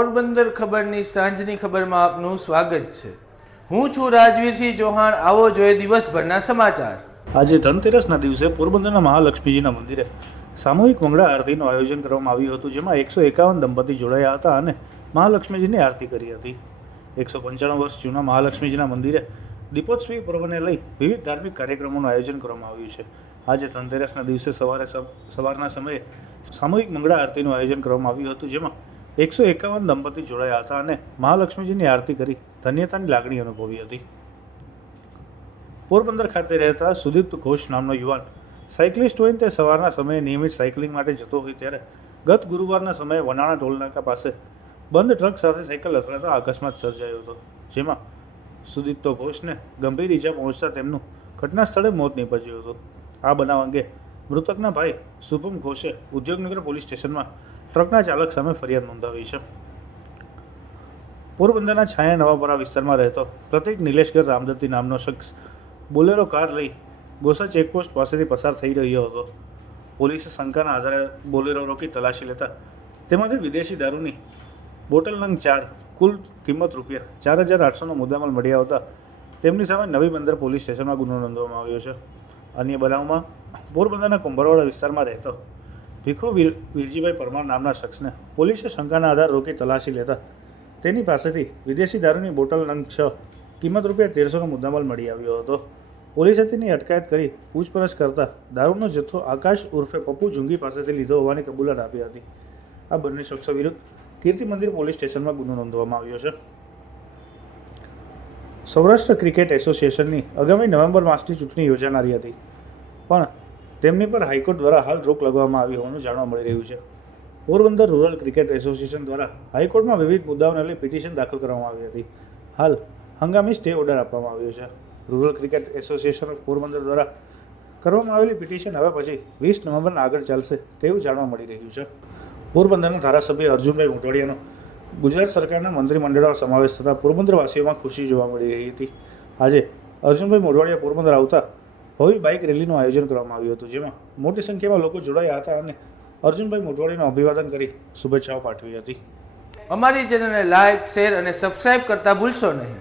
પોરબંદર ખબરની સાંજની ખબરમાં આપનું સ્વાગત છે. હું છું રાજવીરસિંહ ચૌહાણ. આવો જોઈએ દિવસભરના સમાચાર. આજે ધનતેરસના દિવસે પોરબંદરના મહાલક્ષ્મીજીના મંદિરે સામૂહિક મંગળા આરતીનું આયોજન કરવામાં આવ્યું હતું, જેમાં એકસો એકાવન દંપતી જોડાયા હતા અને મહાલક્ષ્મીજીની આરતી કરી હતી. એકસો પંચાણું વર્ષ જૂના મહાલક્ષ્મીજીના મંદિરે દીપોત્સવી પર્વને લઈ વિવિધ ધાર્મિક કાર્યક્રમોનું આયોજન કરવામાં આવ્યું છે. આજે ધનતેરસના દિવસે સવારે સવારના સમયે સામૂહિક મંગળા આરતીનું આયોજન કરવામાં આવ્યું હતું, જેમાં એકસો એકાવન દંપતી જોડાયા હતા અને મહાલક્ષ્મીજીની આરતી કરી, ધન્યતાની લાગણી અનુભવી હતી. પોરબંદર ખાતે રહેતા સુદીપ્ત ઘોષ નામનો યુવાન સાયકલિસ્ટ હોય તે સવારના સમયે નિયમિત સાયકલિંગ માટે જતો હોય ત્યારે ગત ગુરુવારના સમયે વનાણા ટોલનાકા પાસે બંધ ટ્રક સાથે સાયકલ અથડાતા અકસ્માત સર્જાયો હતો, જેમાં સુદીપ્ત ઘોષને ગંભીર ઈજા પહોંચતા તેમનું ઘટના સ્થળે મોત નીપજ્યું હતું. આ બનાવ અંગે મૃતકના ભાઈ શુભમ ઘોષે ઉદ્યોગનગર પોલીસ સ્ટેશનમાં ટ્રકના ચાલક સામે ફરિયાદ નોંધાવી છે. પોરબંદરના છાયા નવાપરા વિસ્તારમાં રહેતો પ્રતિક નિલેશગર રામદત્તી નામનો શખ્સ બોલેરો કાર લઈ ગોસા ચેકપોસ્ટ પાસેથી પસાર થઈ રહ્યો હતો. પોલીસે શંકાના આધારે બોલેરો રોકી તલાશી લેતા તેમાંથી વિદેશી દારૂની બોટલ નંગ ચાર, કુલ કિંમત રૂપિયા ચાર હજાર આઠસોનો મુદ્દામાલ મળી આવતા તેમની સામે નવી બંદર પોલીસ સ્ટેશનમાં ગુનો નોંધવામાં આવ્યો છે. અન્ય બનાવમાં પોરબંદરના કુંભરવાડા વિસ્તારમાં રહેતો ભીખુ વીર, વીરજીભાઈ પરમાર નામના શખ્સને પોલીસે શંકાના આધાર રોકી તલાશી લેતા તેની પાસેથી વિદેશી દારૂની બોટલ નંગ છ, કિંમત રૂપિયા તેરસોનો મુદ્દામાલ મળી આવ્યો હતો. પોલીસે તેની અટકાયત કરી પૂછપરછ કરતા દારૂનો જથ્થો આકાશ ઉર્ફે પપ્પુ જુંગી પાસેથી લીધો હોવાની કબૂલાત આપી હતી. આ બંને શખ્સો વિરુદ્ધ કીર્તિ મંદિર પોલીસ સ્ટેશનમાં ગુનો નોંધવામાં આવ્યો છે. સૌરાષ્ટ્ર ક્રિકેટ એસોસિએશનની આગામી નવેમ્બર માસની ચૂંટણી યોજાનારી હતી. પણ તેમની પર હાઈકોર્ટ દ્વારા હાલ રોક લગાવવામાં આવી હોવાનું જાણવા મળી રહ્યું છે. પોરબંદર રૂરલ ક્રિકેટ એસોસિએશન દ્વારા હાઈકોર્ટમાં વિવિધ મુદ્દાઓને લઈ પિટિશન દાખલ કરવામાં આવી હતી. હાલ હંગામી સ્ટે ઓર્ડર આપવામાં આવ્યો છે. Rural cricket association of Porbandar દ્વારા કરવામાં આવેલી પિટિશન હવે પછી વીસ નવેમ્બરના આગળ ચાલશે તેવું જાણવા મળી રહ્યું છે. પોરબંદરના ધારાસભ્ય અર્જુનભાઈ મોટવાડિયાનો ગુજરાત સરકારના મંત્રીમંડળમાં સમાવેશ થતાં પોરબંદરવાસીઓમાં ખુશી જોવા મળી રહી હતી. આજે અર્જુનભાઈ મોઢવાડિયા પોરબંદર આવતા ભવ્ય બાઇક રેલીનું આયોજન કરવામાં આવ્યું હતું, જેમાં મોટી સંખ્યામાં લોકો જોડાયા હતા અને અર્જુનભાઈ મોઢવાડિયાનું અભિવાદન કરી શુભેચ્છાઓ પાઠવી હતી. અમારી ચેનલને લાઇક શેર અને સબસ્ક્રાઇબ કરતા ભૂલશો નહીં.